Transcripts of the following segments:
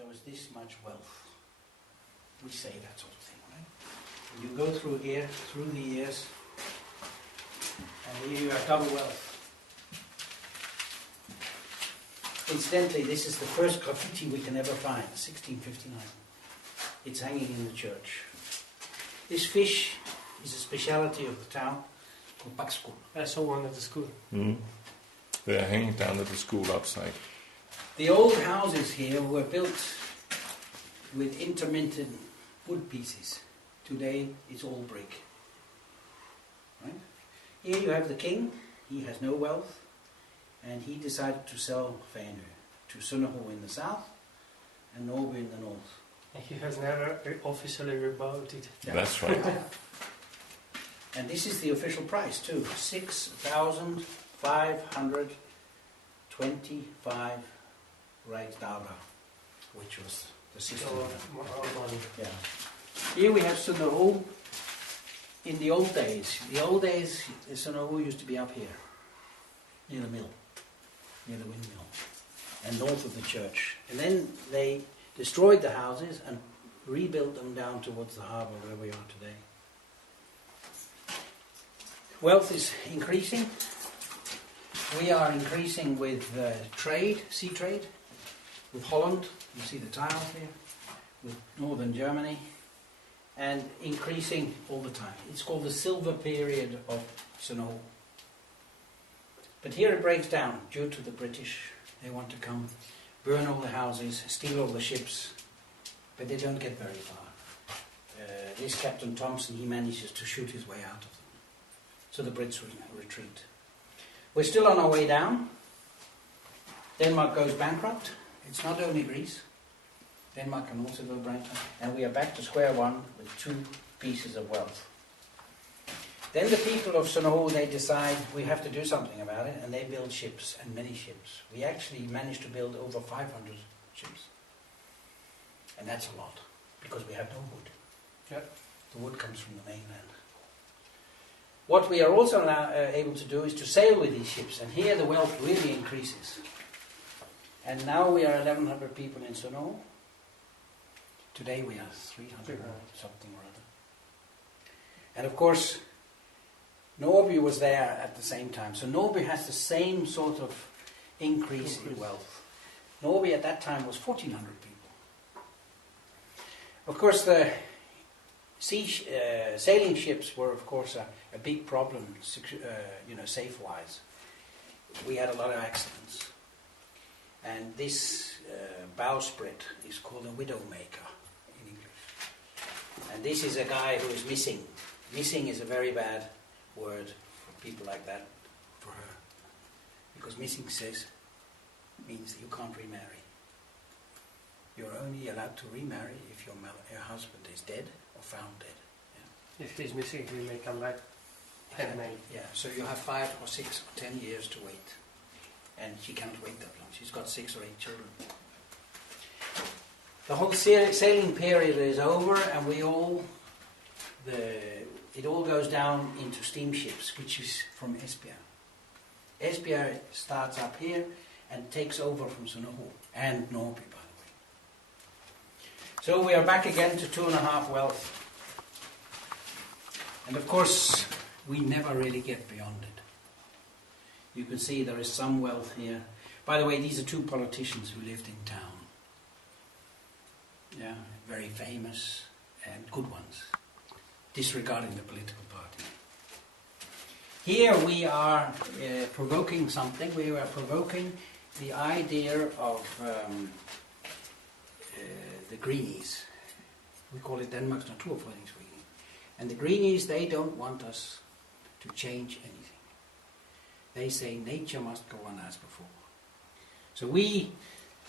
there was this much wealth. We say that sort of thing, right? And you go through here, through the years, and here you have double wealth. Incidentally, this is the first graffiti we can ever find, 1659. It's hanging in the church. This fish is a speciality of the town called bakskål. I saw one at the school. Mm. They are hanging down at the school outside. The old houses here were built with intermittent wood pieces. Today it's all brick. Right? Here you have the king. He has no wealth, and he decided to sell Fenø to Sønderho in the south and Norway in the north. And he has never officially rebutted. Yeah. That's right. And this is the official price too, 6,525 Rijksdaler, which was the system. Yeah. Here we have Sønderho. In the old days, Sønderho used to be up here, near the mill, near the windmill, and north of the church. And then they destroyed the houses and rebuilt them down towards the harbour where we are today. Wealth is increasing. We are increasing with trade, sea trade, with Holland. You see the tiles here, with northern Germany, and increasing all the time. It's called the silver period of Sønderho. But here it breaks down due to the British. They want to come, burn all the houses, steal all the ships, but they don't get very far. This Captain Thompson, he manages to shoot his way out of them. So the Brits retreat. We're still on our way down. Denmark goes bankrupt. It's not only Greece. Denmark can also go bankrupt. And we are back to square one with 2 pieces of wealth. Then the people of Sønderho, they decide we have to do something about it, and they build ships, and many ships. We actually managed to build over 500 ships. And that's a lot, because we have no wood. Yep. The wood comes from the mainland. What we are also now able to do is to sail with these ships, and here the wealth really increases. And now we are 1,100 people in Sønderho. Today we are 300 something or other. And of course, Norby was there at the same time. So Norby has the same sort of increase in wealth. Norby at that time was 1,400 people. Of course, the sailing ships were, of course, a big problem, safe-wise. We had a lot of accidents. And this bowsprit is called a widowmaker in English. And this is a guy who is missing. Missing is a very bad word for people like that, for her. Because missing means you can't remarry. You're only allowed to remarry if your husband is dead or found dead. Yeah. If he's missing, he may come back. Yeah, so you have 5 or 6 or 10 years to wait. And she can't wait that long. She's got 6 or 8 children. The whole sailing period is over, and it all goes down into steamships, which is from Esbjerg. Esbjerg starts up here and takes over from Sønderho and Norby, by the way. So we are back again to 2.5 wealth. And of course, we never really get beyond it. You can see there is some wealth here. By the way, these are 2 politicians who lived in town. Yeah, very famous and good ones, disregarding the political party. Here we are provoking something. We are provoking the idea of the greenies. We call it Danmarks Naturfredningsforening. And the greenies, they don't want us to change anything. They say nature must go on as before. So we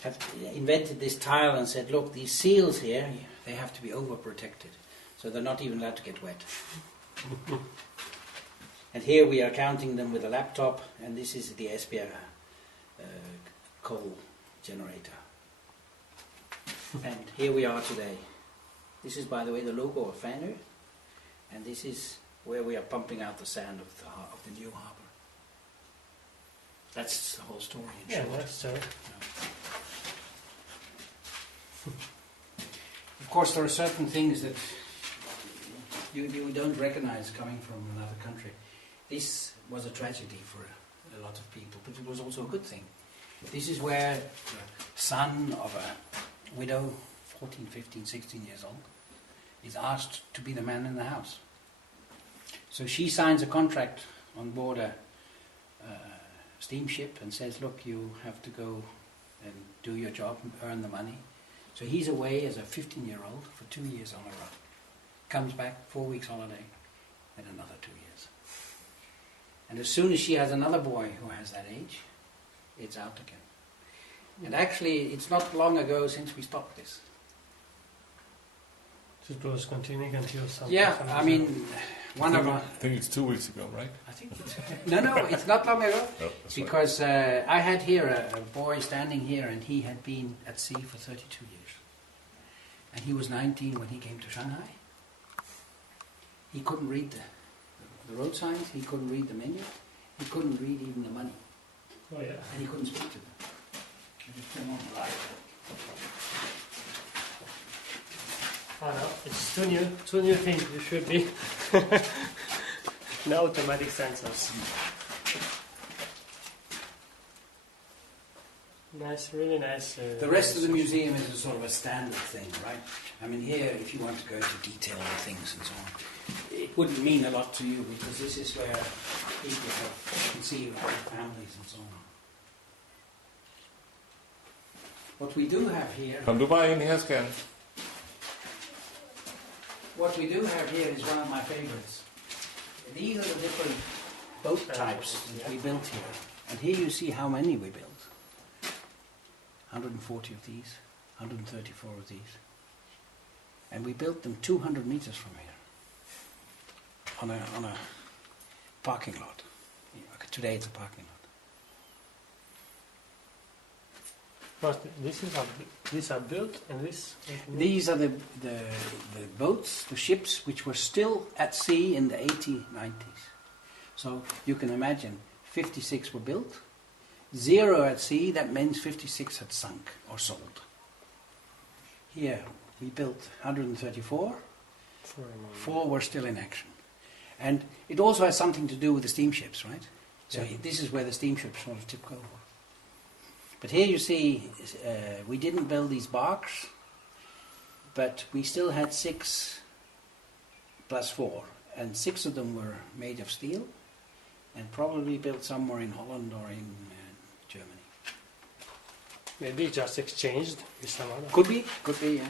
have invented this tile and said, look, these seals here, they have to be overprotected. So they're not even allowed to get wet. And here we are counting them with a laptop, and this is the Esbjerg coal generator. And here we are today. This is, by the way, the logo of Fenø, and this is where we are pumping out the sand of the new harbour. That's the whole story in short. That's so. Of course, there are certain things that you don't recognize coming from another country. This was a tragedy for a lot of people, but it was also a good thing. This is where the son of a widow, 14, 15, 16 years old, is asked to be the man in the house. So she signs a contract on board a steamship and says, look, you have to go and do your job and earn the money. So he's away as a 15-year-old for 2 years on a run. Comes back, 4 weeks holiday, and another 2 years. And as soon as she has another boy who has that age, it's out again. And actually, it's not long ago since we stopped this. It was continuing until some. Yeah, I mean, I think it's 2 weeks ago, right? I think it's... No, it's not long ago. Oh, that's Because I had here a boy standing here, and he had been at sea for 32 years. And he was 19 when he came to Shanghai. He couldn't read the road signs, he couldn't read the menu, he couldn't read even the money. Oh yeah. And he couldn't speak to them. He just came on the line. Oh no, it's two new things. You should be no automatic sensors. Nice, really nice. The rest of the museum is a sort of a standard thing, right? I mean, here, if you want to go into detail on things and so on, it wouldn't mean a lot to you because this is where people can see their families and so on. What we do have here... Kom du bare ind her, Skjern. What we do have here is one of my favorites. These are the different boat types that we built here. And here you see how many we built. 140 of these, 134 of these. And we built them 200 meters from here. On a parking lot. Today it's a parking lot. But these are built and this... These are the boats, the ships, which were still at sea in the 80s, 90s. So you can imagine, 56 were built, 0 at sea, that means 56 had sunk or sold. Here we built 134, 4 were still in action. And it also has something to do with the steamships, right? So this is where the steamships sort of took over. But here you see, we didn't build these barks, but we still had 6 plus 4, and 6 of them were made of steel, and probably built somewhere in Holland or in Germany. Maybe just exchanged with some other. Could be, yeah.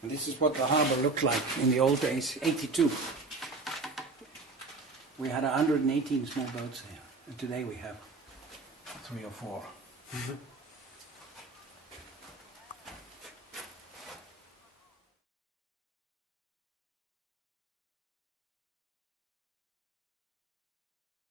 And this is what the harbour looked like in the old days, 82. We had 118 small boats here, and today we have 3 or 4.